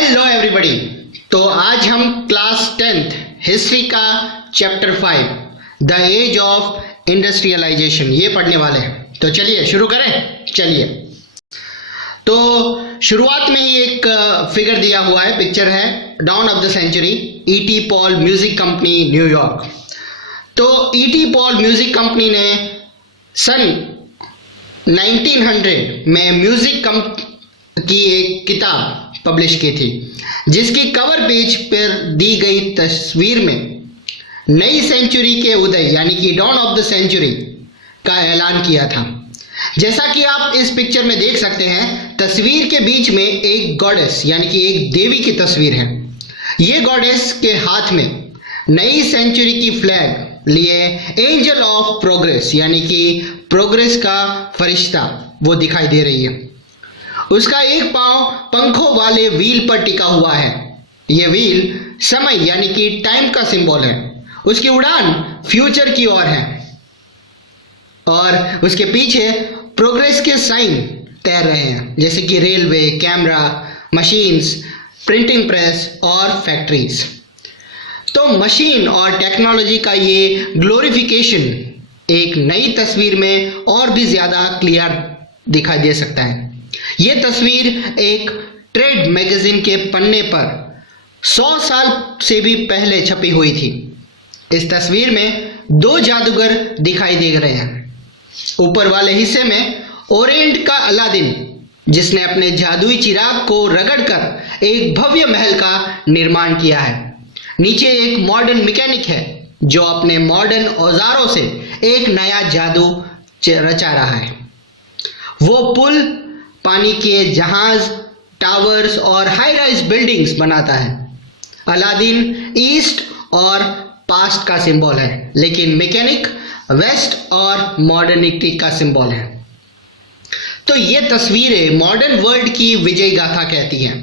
Hello everybody. तो आज हम क्लास 10th हिस्ट्री का chapter 5 the age of industrialization ये पढ़ने वाले हैं। तो चलिए शुरू करें। चलिए, तो शुरुआत में ही एक फिगर दिया हुआ है, पिक्चर है down of the century, ET Paul music company New York. तो ईटी पॉल म्यूजिक कंपनी ने सन 1900 में म्यूजिक की एक किताब पब्लिश की थी, जिसकी कवर पेज पर दी गई तस्वीर में नई सेंचुरी के उदय यानी कि डॉन ऑफ द सेंचुरी का ऐलान किया था। जैसा कि आप इस पिक्चर में देख सकते हैं, तस्वीर के बीच में एक गॉडेस यानी कि एक देवी की तस्वीर है। ये गॉडेस के हाथ में नई सेंचुरी की फ्लैग लिए एंजल ऑफ प्रोग्रेस यानी कि प्रोग्रेस का फरिश्ता वो दिखाई दे रही है। उसका एक पांव पंखों वाले व्हील पर टिका हुआ है। यह व्हील समय यानी कि टाइम का सिंबल है। उसकी उड़ान फ्यूचर की ओर है और उसके पीछे प्रोग्रेस के साइन तैर रहे हैं, जैसे कि railway, camera, machines, printing press और फैक्ट्रीज। तो मशीन और टेक्नोलॉजी का ये ग्लोरिफिकेशन एक नई तस्वीर में और भी ज्यादा क्लियर दिखाई दे सकता है। ये तस्वीर एक ट्रेड मैगजीन के पन्ने पर 100 साल से भी पहले छपी हुई थी। इस तस्वीर में दो जादूगर दिखाई दे रहे हैं। ऊपर वाले हिस्से में ओरिएंट का अलादीन, जिसने अपने जादुई चिराग को रगड़कर एक भव्य महल का निर्माण किया है। नीचे एक मॉडर्न मैकेनिक है जो अपने मॉडर्न औजारों से एक नया जादू रचा रहा है। वो पुल, पानी के जहाज, टावर्स और हाई राइज बिल्डिंग्स बनाता है। अलादीन ईस्ट और पास्ट का सिंबल है, लेकिन मैकेनिक वेस्ट और मॉडर्निटी का सिंबल है। तो ये तस्वीरें मॉडर्न वर्ल्ड की विजय गाथा कहती हैं।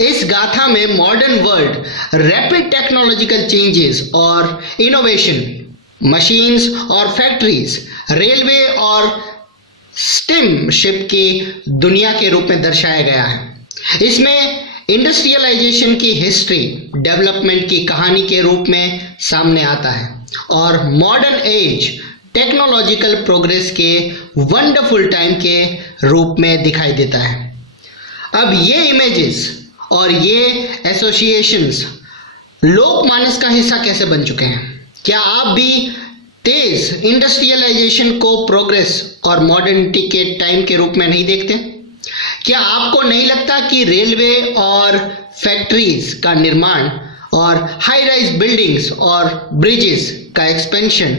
इस गाथा में modern world rapid technological changes और इनोवेशन, मशीन्स और फैक्ट्रीज, रेलवे और स्टीम शिप की दुनिया के रूप में दर्शाया गया है। इसमें इंडस्ट्रियलाइजेशन की हिस्ट्री डेवलपमेंट की कहानी के रूप में सामने आता है और मॉडर्न एज टेक्नोलॉजिकल प्रोग्रेस के वंडरफुल टाइम के रूप में दिखाई देता है। अब ये इमेजेस और ये एसोसिएशंस लोकमानस का हिस्सा कैसे बन चुके हैं? क्या आप भी तेज इंडस्ट्रियलाइजेशन को प्रोग्रेस और मॉडर्निटी के टाइम के रूप में नहीं देखते? क्या आपको नहीं लगता कि रेलवे और फैक्ट्रीज का निर्माण और हाई राइज बिल्डिंग्स और ब्रिजेस का एक्सपेंशन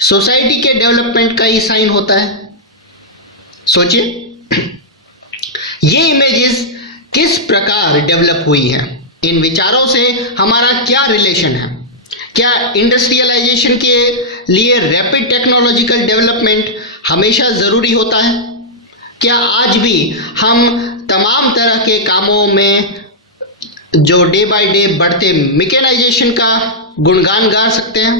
सोसाइटी के डेवलपमेंट का ही साइन होता है? सोचिए, ये इमेजेस किस प्रकार डेवलप हुई है? इन विचारों से हमारा क्या रिलेशन है? क्या इंडस्ट्रियलाइजेशन के लिए रैपिड टेक्नोलॉजिकल डेवलपमेंट हमेशा जरूरी होता है? क्या आज भी हम तमाम तरह के कामों में जो डे बाय डे बढ़ते मैकेनाइजेशन का गुणगान गा सकते हैं?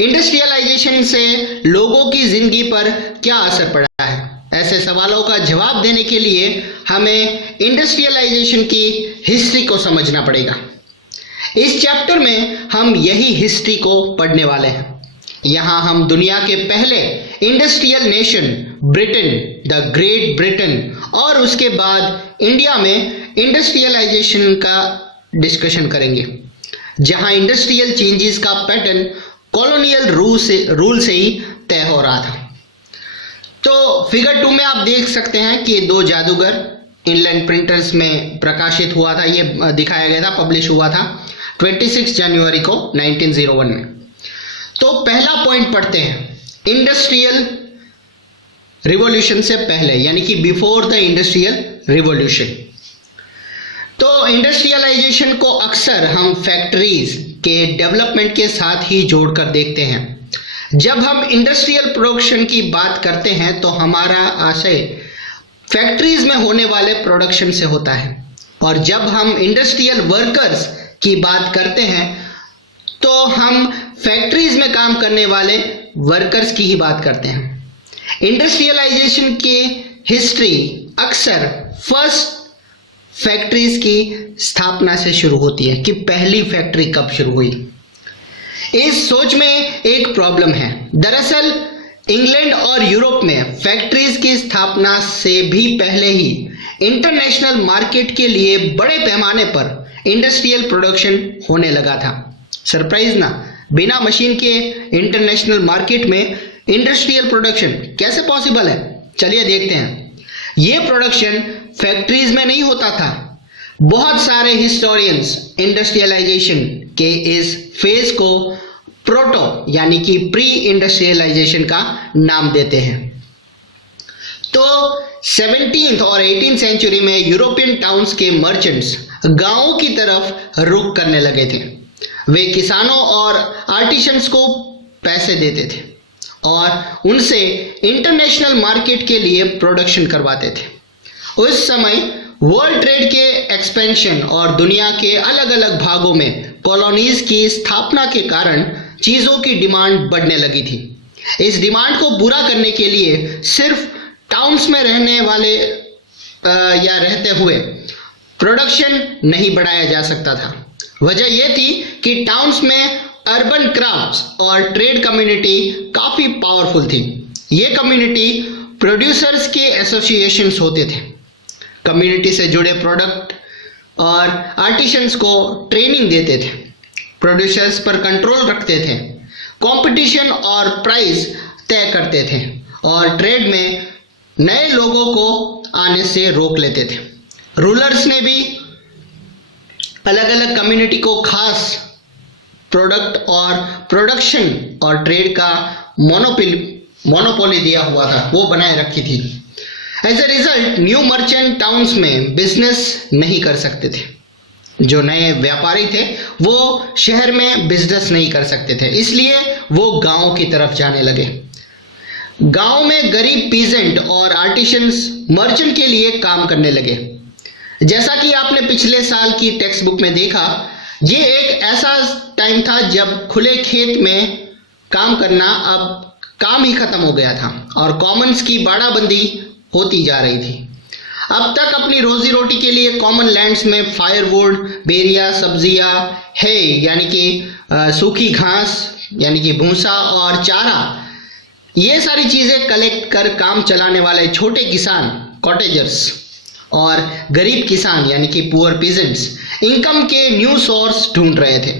इंडस्ट्रियलाइजेशन से लोगों की जिंदगी पर क्या असर पड़ा है? ऐसे सवालों का जवाब देने के लिए हमें इंडस्ट्रियलाइजेशन की हिस्ट्री को समझना पड़ेगा। इस चैप्टर में हम यही हिस्ट्री को पढ़ने वाले हैं। यहाँ हम दुनिया के पहले industrial nation Britain, the great Britain, और उसके बाद इंडिया में इंडस्ट्रियलाइजेशन का डिस्कशन करेंगे, जहाँ इंडस्ट्रियल चेंजेस का पैटर्न कॉलोनियल रूल से ही तय हो रहा था। तो फिगर 2 में आप देख सकते हैं कि दो जादूगर इनलैंड प्रिंटर्स में प्रकाशित हुआ था। ये दिखाया गया था, पब्लिश हुआ था 26 जनवरी को 1901 में। तो पहला पॉइंट पढ़ते हैं, इंडस्ट्रियल रिवॉल्यूशन से पहले यानी कि बिफोर द इंडस्ट्रियल रिवॉल्यूशन। तो इंडस्ट्रियलाइजेशन को अक्सर हम फैक्ट्रीज के डेवलपमेंट के साथ ही जोड़कर देखते हैं। जब हम इंडस्ट्रियल प्रोडक्शन की बात करते हैं तो हमारा आशय फैक्ट्रीज में होने वाले प्रोडक्शन से होता है, और जब हम इंडस्ट्रियल वर्कर्स की बात करते हैं तो हम फैक्ट्रीज में काम करने वाले वर्कर्स की ही बात करते हैं। इंडस्ट्रियलाइजेशन की हिस्ट्री अक्सर फैक्ट्रीज की स्थापना से शुरू होती है कि पहली फैक्ट्री कब शुरू हुई। इस सोच में एक प्रॉब्लम है। दरअसल इंग्लैंड और यूरोप में फैक्ट्रीज की स्थापना से भी पहले ही इंटरनेशनल मार्केट के लिए बड़े पैमाने पर इंडस्ट्रियल प्रोडक्शन होने लगा था। सरप्राइज ना, बिना मशीन के इंटरनेशनल मार्केट में इंडस्ट्रियल प्रोडक्शन कैसे पॉसिबल है? चलिए देखते हैं। ये प्रोडक्शन फैक्ट्रीज में नहीं होता था। बहुत सारे हिस्टोरियंस इंडस्ट्रियलाइजेशन के इस फेज को प्रोटो यानी कि प्री इंडस्ट्रियलाइजेशन का नाम देते हैं। तो 17th और 18th सेंचुरी में यूरोपियन टाउन्स के मर्चेंट्स गांवों की तरफ रुख करने लगे थे। वे किसानों और आर्टिसंस को पैसे देते थे और उनसे इंटरनेशनल मार्केट के लिए प्रोडक्शन करवाते थे। उस समय वर्ल्ड ट्रेड के एक्सपेंशन और दुनिया के अलग अलग भागों में कॉलोनीज की स्थापना के कारण चीज़ों की डिमांड बढ़ने लगी थी। इस डिमांड को पूरा करने के लिए सिर्फ टाउन्स में रहने वाले या रहते हुए प्रोडक्शन नहीं बढ़ाया जा सकता था। वजह यह थी कि टाउन्स में अर्बन क्राफ्ट्स और ट्रेड कम्युनिटी काफ़ी पावरफुल थी। ये कम्युनिटी प्रोड्यूसर्स के एसोसिएशंस होते थे। कम्युनिटी से जुड़े प्रोडक्ट और आर्टिसंस को ट्रेनिंग देते थे, प्रोड्यूसर्स पर कंट्रोल रखते थे, कंपटीशन और प्राइस तय करते थे और ट्रेड में नए लोगों को आने से रोक लेते थे। रूलर्स ने भी अलग अलग कम्युनिटी को खास प्रोडक्ट और प्रोडक्शन और ट्रेड का मोनोपोली दिया हुआ था, वो बनाए रखी थी। As a result new merchant towns में बिजनेस नहीं कर सकते थे। जो नए व्यापारी थे वो शहर में बिजनेस नहीं कर सकते थे, इसलिए वो गांव की तरफ जाने लगे। गांव में गरीब पीजेंट और आर्टिसंस मर्चेंट के लिए काम करने लगे। जैसा कि आपने पिछले साल की टेक्स्ट बुक में देखा, ये एक ऐसा टाइम था जब खुले खेत में काम करना अब काम ही खत्म हो गया था और कॉमन्स की बाड़ाबंदी होती जा रही थी। अब तक अपनी रोजी रोटी के लिए कॉमन लैंड्स में फायरवुड, बेरिया, सब्जियां, है यानी कि सूखी घास यानी कि भूसा और चारा, ये सारी चीज़ें कलेक्ट कर काम चलाने वाले छोटे किसान कॉटेजर्स और गरीब किसान यानी कि पुअर पीजेंट्स इनकम के न्यू सोर्स ढूंढ रहे थे।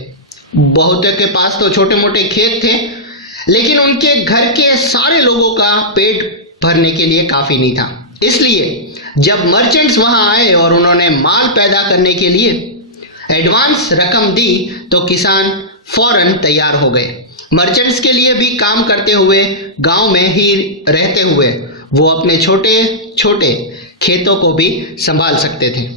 बहुतों के पास तो छोटे मोटे खेत थे, लेकिन उनके घर के सारे लोगों का पेट भरने के लिए काफ़ी नहीं था। इसलिए जब मर्चेंट्स वहां आए और उन्होंने माल पैदा करने के लिए एडवांस रकम दी तो किसान फौरन तैयार हो गए। मर्चेंट्स के लिए भी काम करते हुए, गांव में ही रहते हुए वो अपने छोटे छोटे खेतों को भी संभाल सकते थे।